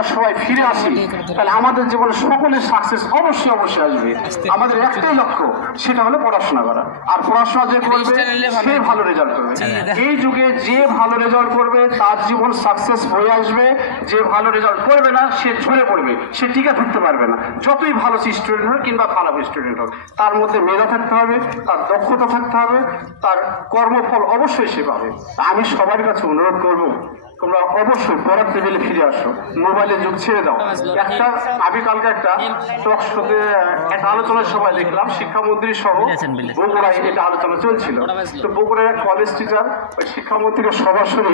আমরা সবাই ফিরে আসি, তাহলে আমাদের জীবনে সকলের সাকসেস অবশ্যই অবশ্যই আসবে। আমাদের একটাই লক্ষ্য, সেটা হলো পড়াশোনা করা। আর পড়াশোনা যে করবে সে ভালো রেজাল্ট করবে। এই যুগে যে ভালো রেজাল্ট করবে তার জীবন সাকসেস হয়ে আসবে। যে ভালো রেজাল্ট করবে না সে ঝরে পড়বে, সে টিকে থাকতে পারবে না। যতই ভালো স্টুডেন্ট হোক কিংবা খারাপ স্টুডেন্ট হোক, তার মধ্যে মেধা থাকতে হবে, তার দক্ষতা থাকতে হবে, তার কর্মফল অবশ্যই সে পাবে। আমি সবার কাছে অনুরোধ করব, তোমরা অবশ্যই পড়ার টেবিলে ফিরে আসো, মোবাইলের যুগ ছেড়ে দাও। আমি কালকে একটা টক শোতে একটা আলোচনার সময় দেখলাম, শিক্ষামন্ত্রী সহ বগুড়ায় এটা আলোচনা চলছিল। তো বগুড়ার এক কলেজ টিচার ওই শিক্ষামন্ত্রীকে সরাসরি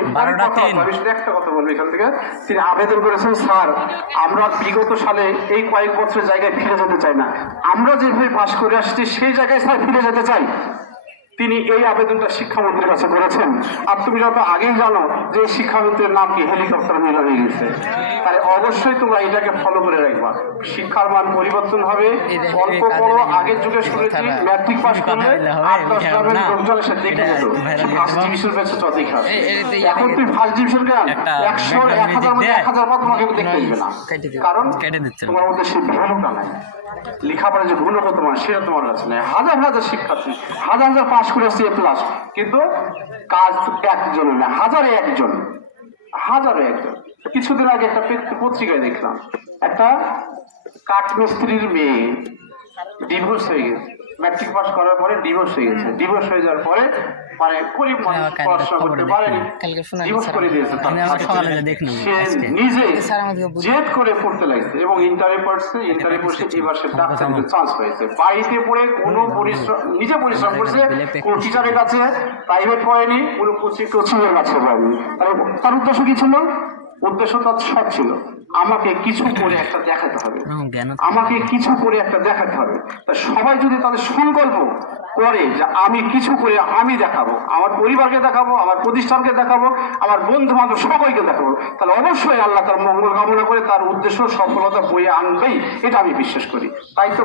আমি শুধু একটা কথা বলবো এখান থেকে, তিনি আবেদন করেছেন, স্যার আমরা বিগত সালে এই কয়েক বছরের জায়গায় ফিরে যেতে চাই না, আমরা যেভাবে পাশ করে আসছি সেই জায়গায় স্যার ফিরে যেতে চাই। তিনি এই আবেদনটা শিক্ষামন্ত্রীর কাছে করেছেন। আর তুমি যত আগেই জানো যে শিক্ষামন্ত্রীর নাম কি হেলিকপ্টার মেলা হয়ে গেছে, তাই অবশ্যই তোমরা এটাকে ফলো করে রাখবা। শিক্ষার মান পরিবর্তন হবে। অল্প বড় আগের যুগে শুনেছি ম্যাট্রিক পাস করলে 8-10 গ্রামের লোকজন এসে দেখে যেত ফার্স্ট ডিভিশন পেয়েছে চতুর্থ ক্লাস। এখন তুই ফার্স্ট ডিভিশন কেন 100-1000 মধ্যে 1000 পদ তোমাকে দেখতে দিবে না, কারণ তোমার মধ্যে সেই ভ্যালুটা নাই। লেখাপড়া যে গুণগত মান সেটা তোমার কাছে নেই। হাজার হাজার শিক্ষার্থী হাজার হাজার পাশ করে আসছে প্লাস, কিন্তু কাজ একজন না, হাজারে একজন। কিছুদিন আগে একটা পত্রিকায় দেখলাম, একটা কাঠমিস্ত্রির মেয়ে ডিভোর্স হয়ে গেছে, ম্যাট্রিক পাস করার পরে ডিভোর্স হয়ে গেছে। ডিভোর্স হয়ে যাওয়ার পরে মানে গরিব মানুষ পড়াশোনা করতে পারেনি, ডিভোর্স করে দিয়েছে। সে নিজে জেদ করে পড়তে লাগছে এবং ইন্টারে পড়ছে এবার সে ডাক্তারিতে চান্স পেয়েছে। বাড়িতে পড়ে কোনো পরিশ্রম, নিজে পরিশ্রম করছে, কোনো টিচারের কাছে প্রাইভেট পড়েনি, কোনো কোচিংয়ের কাছে পড়েনি। তার উদ্দেশ্য কি ছিল? উদ্দেশ্য তার সৎ ছিল, আমাকে কিছু করে একটা দেখাতে হবে, আমাকে কিছু করে একটা দেখাতে হবে। তা সবাই যদি তাদের সংকল্প করে যে আমি কিছু করে আমি দেখাবো, আমার পরিবারকে দেখাবো, আমার প্রতিষ্ঠানকে দেখাবো, আমার বন্ধু বান্ধব সবাইকে দেখাবো, তাহলে অবশ্যই আল্লাহ তার মঙ্গল কামনা করে তার উদ্দেশ্য সফলতা বয়ে আনবেই, এটা আমি বিশ্বাস করি। তাই তো